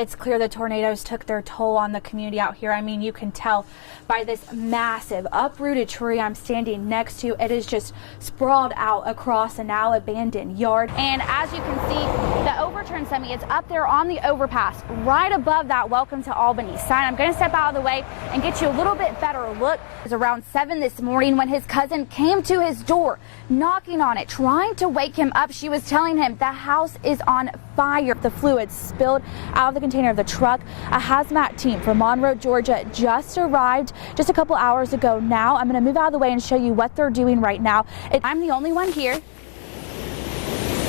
It's clear the tornadoes took their toll on the community out here. I mean, you can tell by this massive uprooted tree I'm standing next to. It is just sprawled out across a now abandoned yard. And as you can see, the overturned semi is up there on the overpass, right above that Welcome to Albany sign. I'm going to step out of the way and get you a little bit better look. It was around 7 this morning when his cousin came to his door, knocking on it, trying to wake him up. She was telling him the house is on fire. The fluid spilled out of the container of the truck. A hazmat team from Monroe, Georgia just arrived just a couple hours ago now. I'm going to move out of the way and show you what they're doing right now. I'm the only one here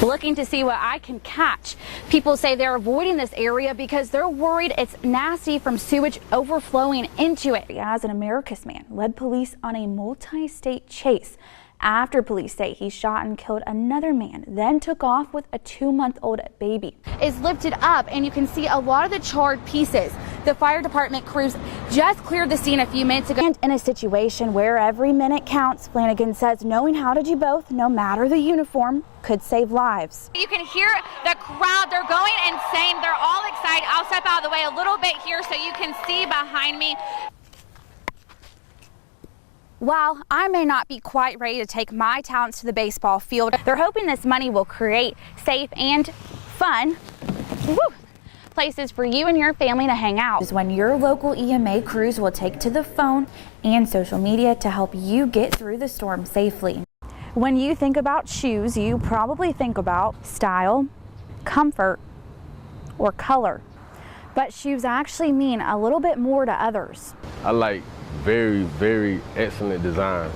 looking to see what I can catch. People say they're avoiding this area because they're worried it's nasty from sewage overflowing into it. As an Americus man led police on a multi-state chase after police say he shot and killed another man, then took off with a 2-month-old baby. Is lifted up and you can see a lot of the charred pieces. The fire department crews just cleared the scene a few minutes ago. And in a situation where every minute counts, Flanagan says knowing how to do both, no matter the uniform, could save lives. You can hear the crowd, they're going insane. They're all excited. I'll step out of the way a little bit here so you can see behind me. While I may not be quite ready to take my talents to the baseball field, they're hoping this money will create safe and fun places for you and your family to hang out. Is when your local EMA crews will take to the phone and social media to help you get through the storm safely. When you think about shoes, you probably think about style, comfort, or color. But shoes actually mean a little bit more to others. I like very, very excellent designs.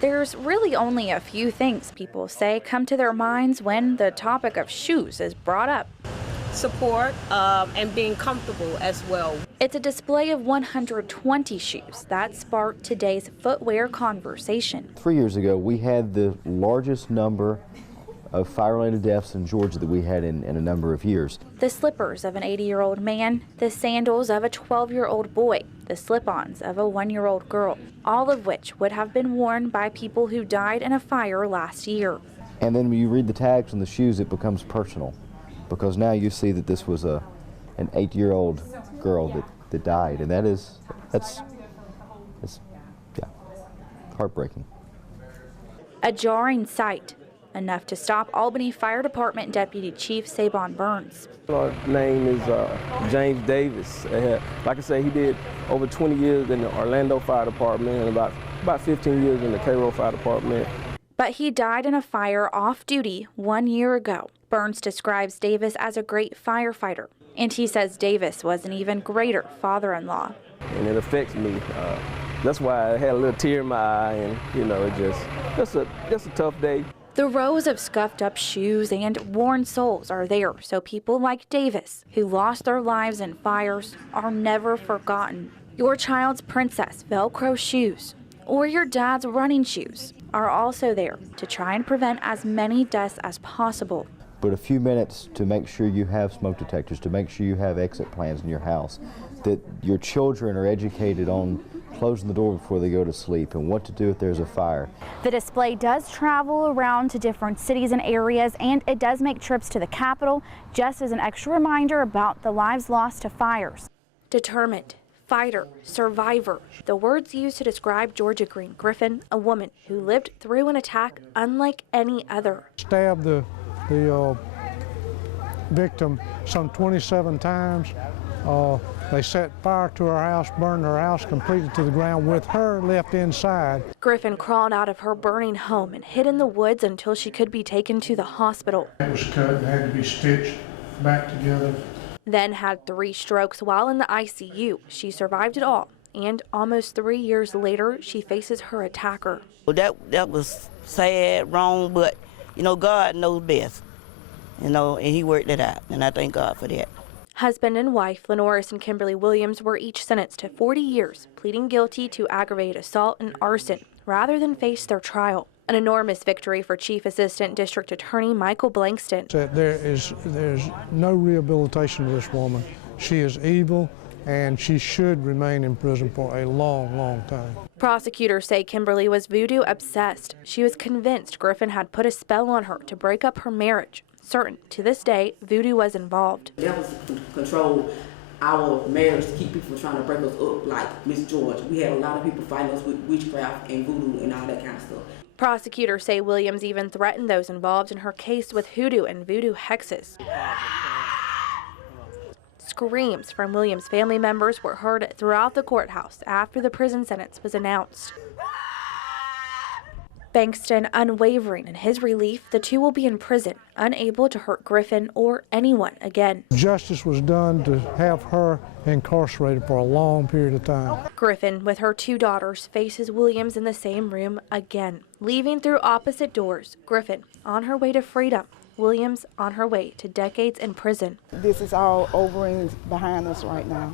There's really only a few things people say come to their minds when the topic of shoes is brought up. Support and being comfortable as well. It's a display of 120 shoes that sparked today's footwear conversation. 3 years ago, we had the largest number of fire-related deaths in Georgia that we had in a number of years. The slippers of an 80-year-old man, the sandals of a 12-year-old boy, the slip-ons of a 1-year-old girl, all of which would have been worn by people who died in a fire last year. And then when you read the tags on the shoes, it becomes personal, because now you see that this was an 8-year-old girl that died, and that's heartbreaking. A jarring sight, enough to stop Albany Fire Department Deputy Chief Sabon Burns. Our name is James Davis. Like I say, he did over 20 years in the Orlando Fire Department and about 15 years in the Cairo Fire Department. But he died in a fire off-duty 1 year ago. Burns describes Davis as a great firefighter, and he says Davis was an even greater father-in-law. And it affects me. That's why I had a little tear in my eye, and it's a tough day. The rows of scuffed up shoes and worn soles are there so people like Davis, who lost their lives in fires, are never forgotten. Your child's princess Velcro shoes or your dad's running shoes are also there to try and prevent as many deaths as possible. But a few minutes to make sure you have smoke detectors, to make sure you have exit plans in your house, that your children are educated on closing the door before they go to sleep and what to do if there's a fire. The display does travel around to different cities and areas, and it does make trips to the Capitol just as an extra reminder about the lives lost to fires. Determined, fighter, survivor, the words used to describe Georgia Green Griffin, a woman who lived through an attack unlike any other. Stabbed the victim some 27 times. They set fire to her house, burned her house completely to the ground with her left inside. Griffin crawled out of her burning home and hid in the woods until she could be taken to the hospital. It was cut and had to be stitched back together. Then had 3 strokes while in the ICU. She survived it all, and almost 3 years later, she faces her attacker. Well, that was sad, wrong, but God knows best, and he worked it out, and I thank God for that. Husband and wife, Lenoris and Kimberly Williams, were each sentenced to 40 years, pleading guilty to aggravated assault and arson, rather than face their trial. An enormous victory for Chief Assistant District Attorney Michael Blankston. There's no rehabilitation of this woman. She is evil, and she should remain in prison for a long, long time. Prosecutors say Kimberly was voodoo obsessed. She was convinced Griffin had put a spell on her to break up her marriage. certain to this day voodoo was involved. Devils control our marriage to keep people from trying to break us up, like Miss George. We had a lot of people fighting us with witchcraft and voodoo and all that kind of stuff. Prosecutors say Williams even threatened those involved in her case with hoodoo and voodoo hexes. Screams from Williams' family members were heard throughout the courthouse after the prison sentence was announced. Bankston unwavering in his relief the two will be in prison, unable to hurt Griffin or anyone again. Justice was done to have her incarcerated for a long period of time. Griffin, with her 2 daughters, faces Williams in the same room again, leaving through opposite doors. Griffin on her way to freedom, Williams on her way to decades in prison. This is all over and behind us right now.